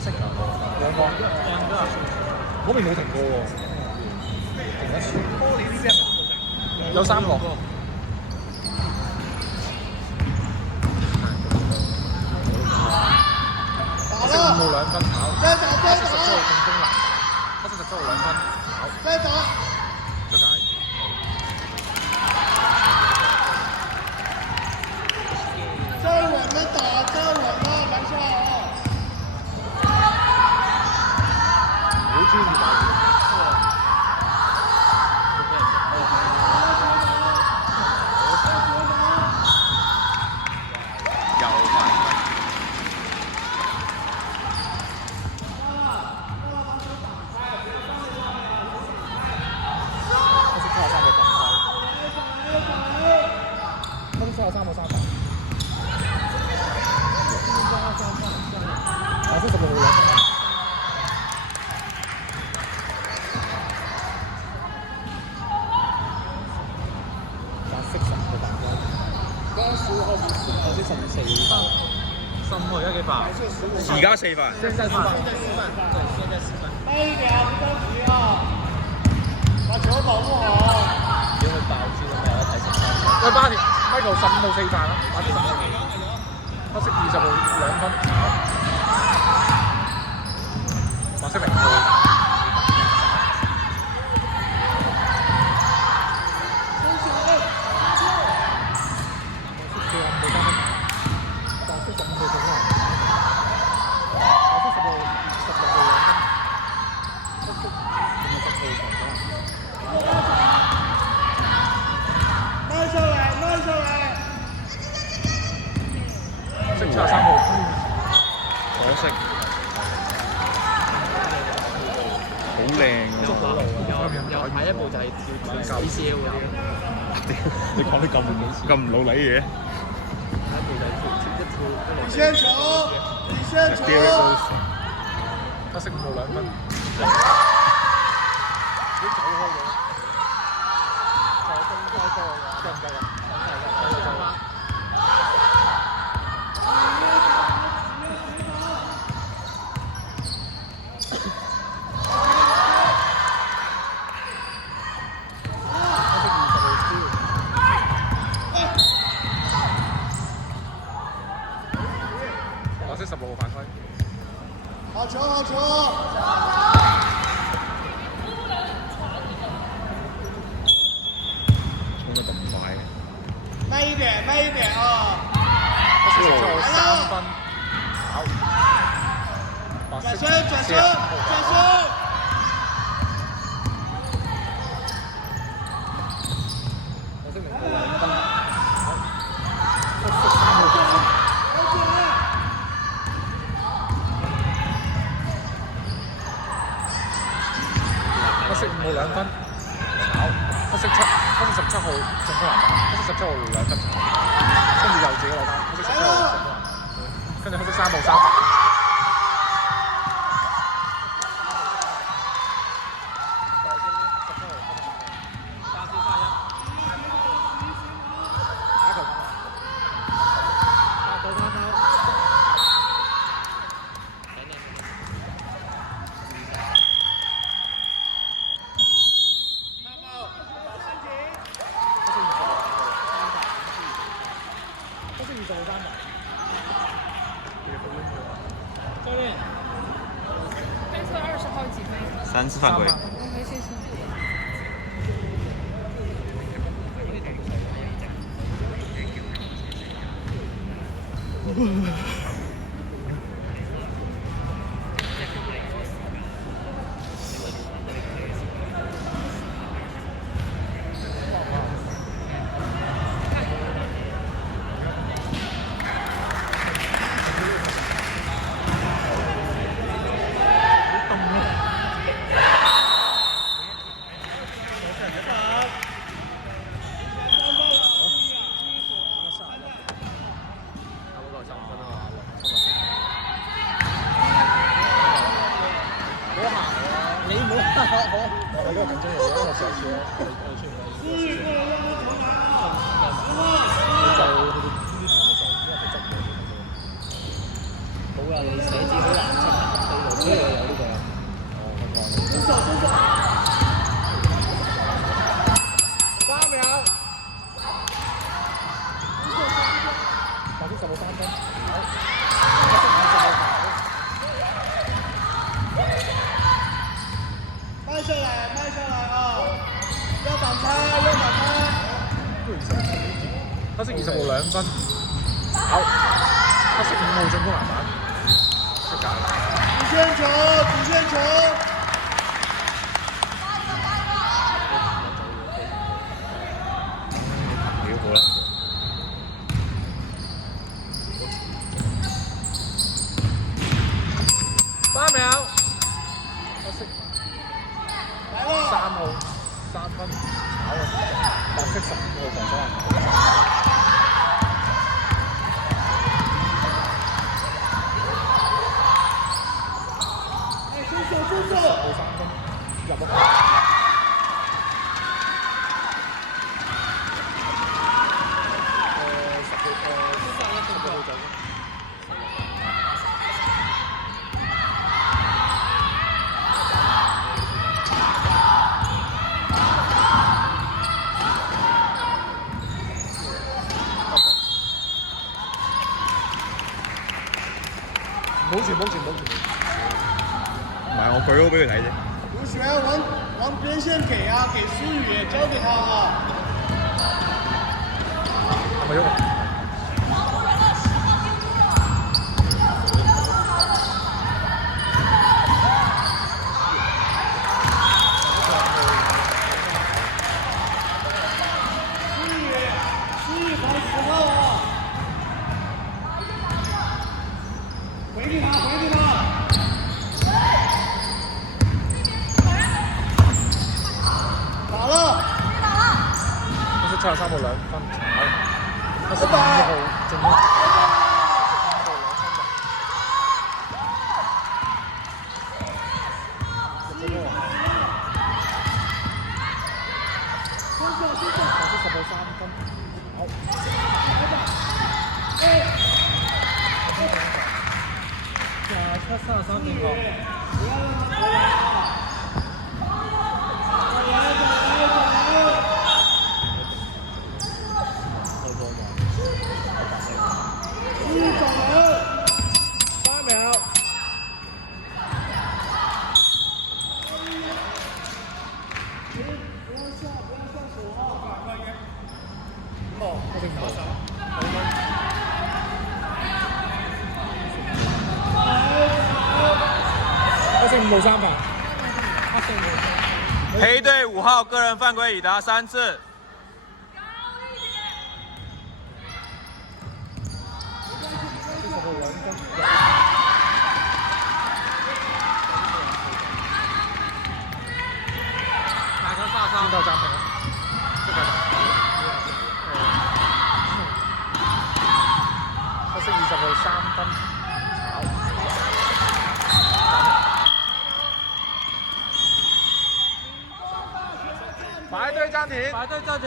色啊，兩個，嗰邊冇停過喎，停一次。有3個。黑色5號2分炒，黑色17號進攻籃板，黑色17號2分炒，出界。站稳了打，站稳了，篮下啊！好專業啊！而家4分，現在4分，对，现在4分。慢一点，不着急啊，把球保护好。如果佢爆珠咁有得睇16分。喂，Michael 15號4犯啦，打啲15號，黑色20號2分炒，白色0號。73號，可惜，好靚又下一步就係跳 ACL 嗰啲，你講啲咁唔老禮嘅。下一步就係跳領先球，領先球。黑色5號2分，啲走開咗，就係公開波嘅，得唔得啊？16號犯規，好球，好球！衝得咁快嘅。慢一點，慢一點啊！黑色17號3分，好，轉身，轉身，轉身！黑色0號2分，好，黑色3號5分。黑色5號2分，炒，黑色17號進攻籃板，黑色17號2分炒，跟住又自己攞翻，黑色17號進攻籃板，跟住黑色3號3分。教练，黑色20号几分3次犯規。 ？OK，谢谢。你唔好我呢個緊張嘢，因為上次咧，我哋出現咗就去到呢啲場嘅時候，因為佢執嘅，好啊！你寫字好藍色。色20號2分，好，黑色5號進攻籃板，出界。主線球，主線球。屌好啦！3秒，黑色3號3分，炒啊！白色15號防守。10號3分，入啊！冇住。唔係我舉咗俾佢睇啫。吳璇往邊線給啊，給舒宇，交給他啊。係咪喐？舒宇防10號啊！回給他。打了。黑色73號2分，炒。黑色5號進攻。10號3分，好。33點球。3秒。黑色5號3分。黑队5号个人犯规已达3次。大家殺傷。先到暫停啦，出界。黑色20號3分，炒。排隊暫停。排隊暫停。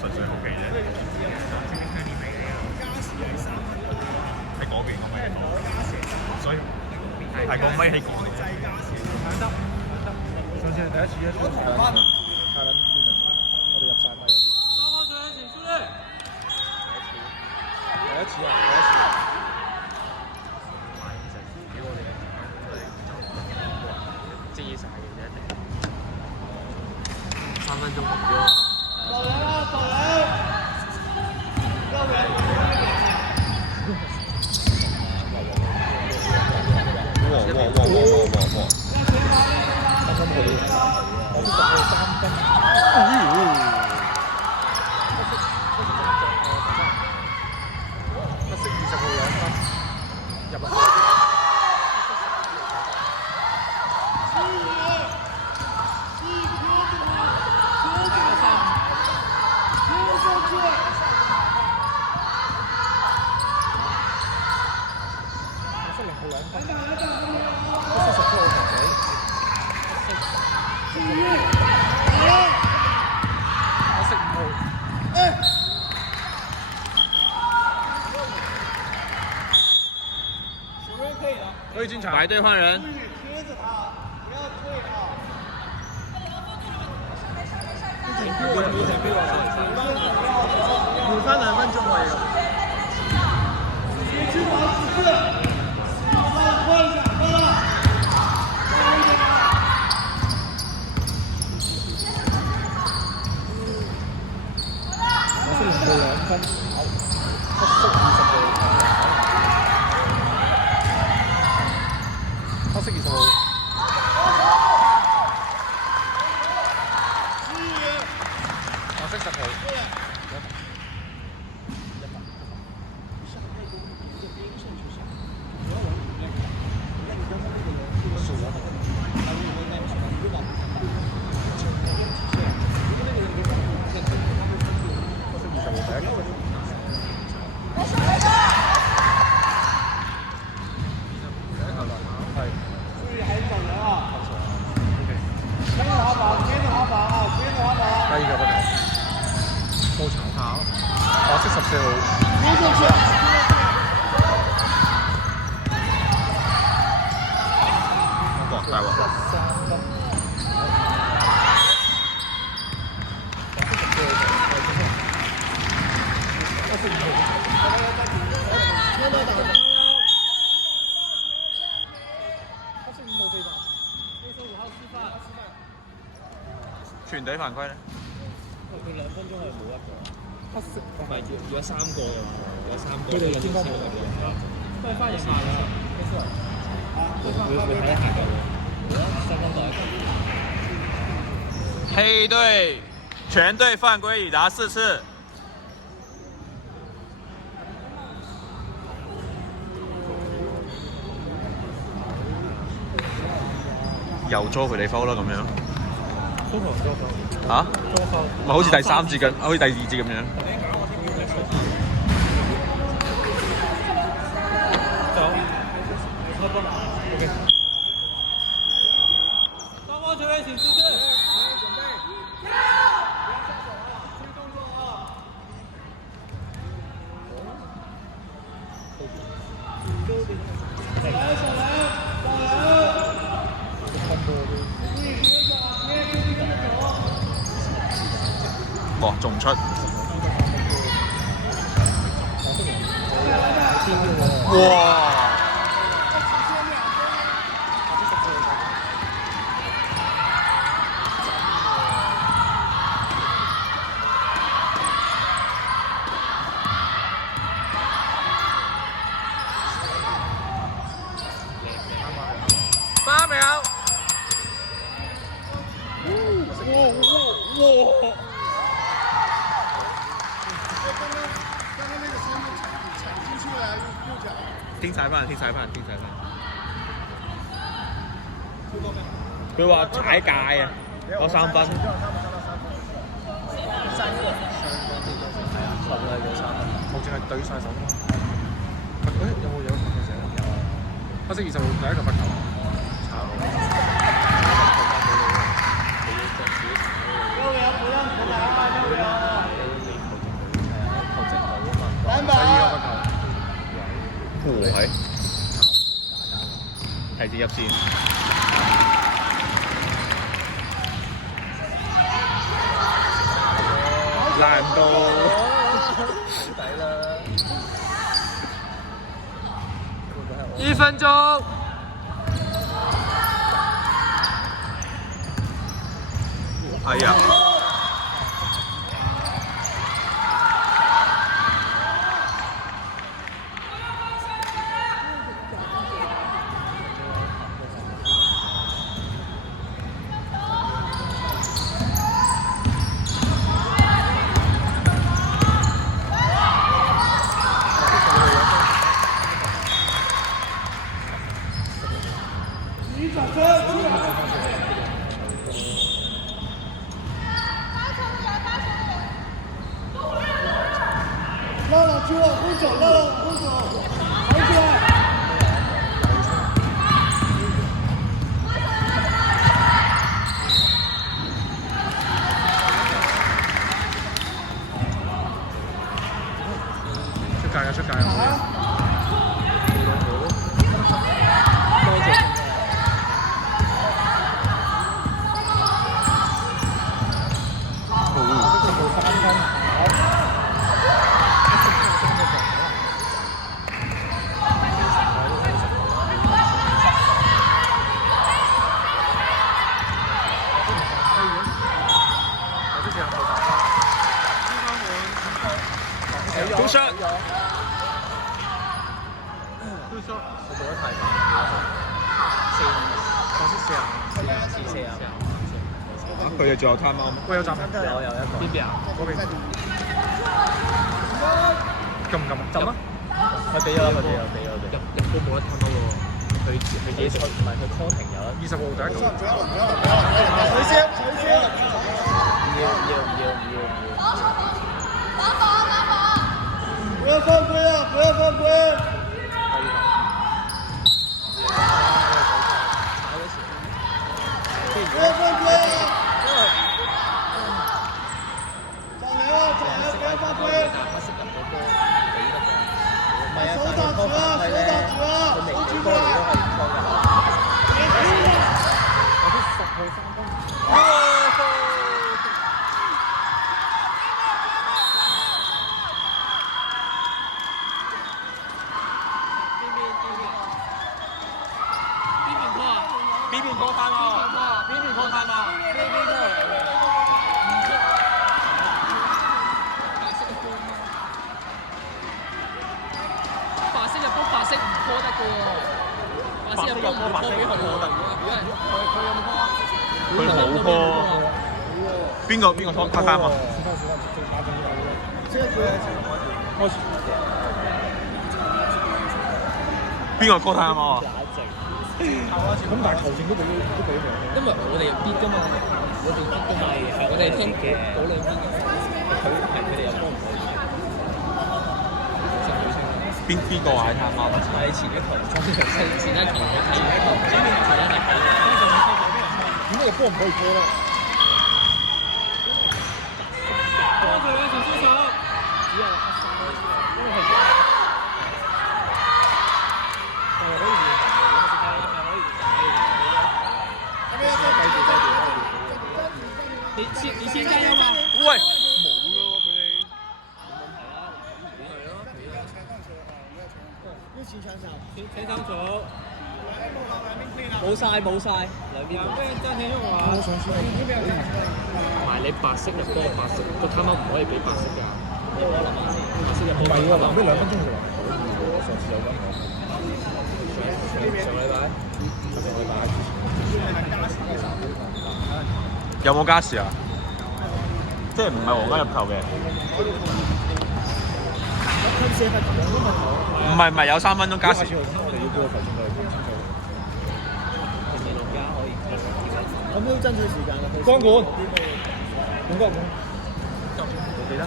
純粹好奇啫。喺嗰邊個咪喺度，所以係個咪喺嗰邊。上次係第一次出太撚癲啦！我哋入晒咪入邊。雙方隊請出列。第一次啊！知晒嘅啫，一定。3分鐘唔咗。走人了，走人！要不然哇！啱啱佢我10號3分。黑色20號2分，入啊！白队换人。贴着換翻2分鐘喎要。黑色20號。黃色10號。大鑊！全隊犯規咧？佢2分鐘係冇一個。黑色唔係要有3個嘅，有3個。佢哋有啲先咁樣。都係翻入下啦。會睇一下嘅。黑队全队犯规已达4次。又捉佢哋 foul 啦咁樣。嚇？咪好似第3節咁，好似第2節咁樣。双方球员请出阵。准备。动作啊！来，小兰，小兰。哇，仲唔出？哇！3秒。哇！聽裁判，聽裁判，聽裁判。佢話踩界啊，攞3分。我淨係對晒手嘛。誒有冇罰球成？有。黑色20號第一個罰球。六秒不让投篮啊！6秒。篮第2個罰板。球。係提前入線。難度。好抵啦1分鐘。哎呀！你转身出来。让让球往后走，让让往后走，抬起来。出界嘅出界啊！ Two shot。我做得太快。佢哋仲有 time out 喂，有站有有一個邊邊啊？嗰邊撳唔撳啊？浸啊！佢俾咗啦，佢俾咗。入波冇得攤到喎，佢自己食，唔係佢 call 停有20號第一個。取消。唔要。不要犯规啊！不要犯规！不要犯规啊！找人啊！不要犯规！手打直啊！手举过来！别停了！邊邊過翻喎？邊邊過翻喎？白色入波，白色唔拖得嘅喎。白色入波唔拖俾佢喎。佢冇波。邊個拖卡單啊？邊個 call time 啊？咁但係球證都俾佢。因為我哋必㗎嘛，我哋必㗎嘛，係我哋分嗰兩邊，佢哋有波唔可以。邊個嗌 time out？係前一球，前一球佢睇完，前一係睇。點解個波唔可以拖咧？你先加油嘛！喂，請監組，冇晒，兩邊冇。我上次同埋你白色入波，白色個 time out 唔可以俾白色㗎。你我諗下先，白色入波。唔係喎，臨尾2分鐘就話可以喎，上次有咁講。上禮拜有冇加時啊？即係唔係皇家入球嘅？唔係有3分鐘加時。我哋要叫個球證過嚟講清楚。6加可以。咁都爭取時間啦。光管，管光管。我記得。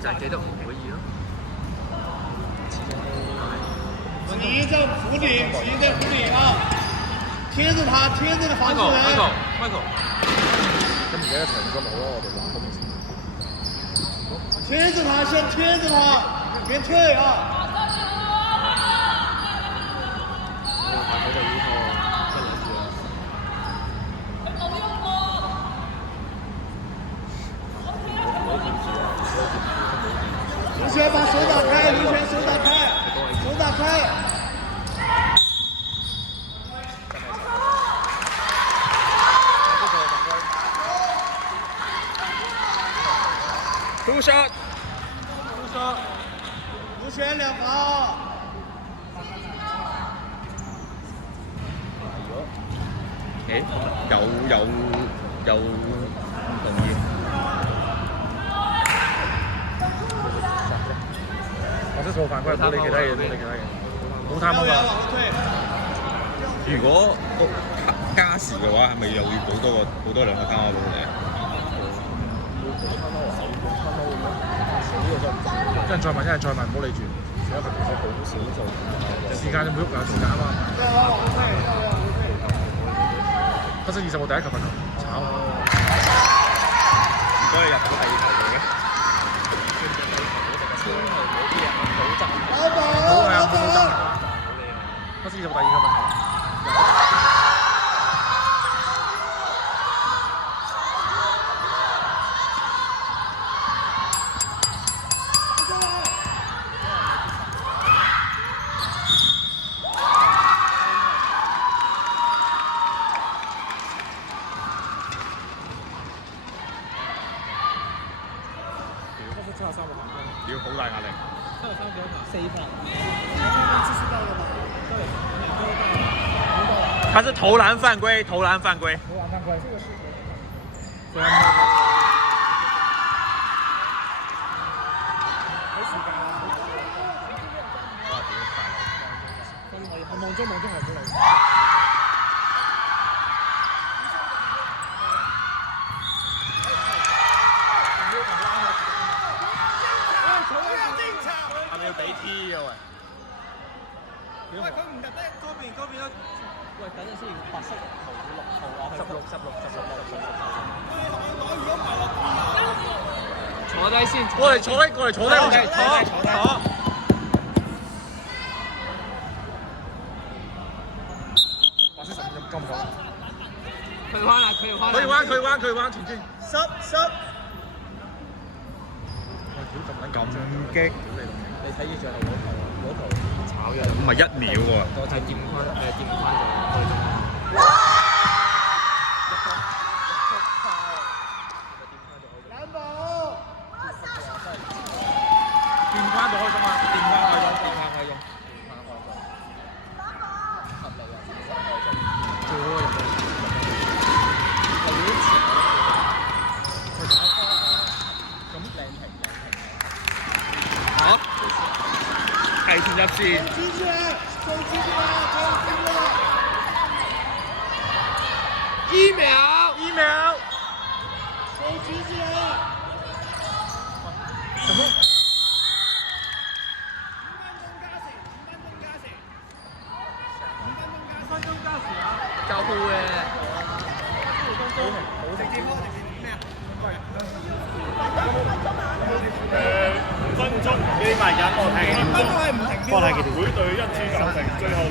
就係記得唔可以咯。急着扶你啊！貼着他防守人。Michael。咁而家停咗冇咯，我哋6分鐘。貼着他，先貼着他，別退啊！卢璇把手打開，手打開。Two shot。卢璇2跑。誒，有唔同意。或者做犯規，冇理其他嘢，冇貪啊嘛。如果加時嘅話，係咪又要補多2個time out俾佢哋？一陣再問，唔好理住。而家其實好少做，時間就冇喐有時間啊嘛。黑色20號第一球罰球，炒。唔該，入到第2球嚟嘅。黑色20號第2球罰球。他是投篮犯规，投篮犯規。投篮犯規。我望中係唔好嚟。係咪要俾 T 啊喂？喂，佢唔入得嗰邊都。喂，等陣先，白色圖6號啊，16坐低先，過嚟坐低，過嚟坐低，坐。白色15夠唔夠？佢彎啦，佢彎。佢彎，前進。10。咁激！你睇住最後嗰圖炒咗。唔係1秒喎。我睇掂翻咗。藍寶。掂翻就開心啊！掂翻開心。最好嘅好，提前入線。手舉起來，手舉起來，不要停了。1秒。手舉起來。什麼？交互嘅。5分鐘，呢班人我睇，5分鐘係唔停。我睇佢哋每隊1次暫停，最後2。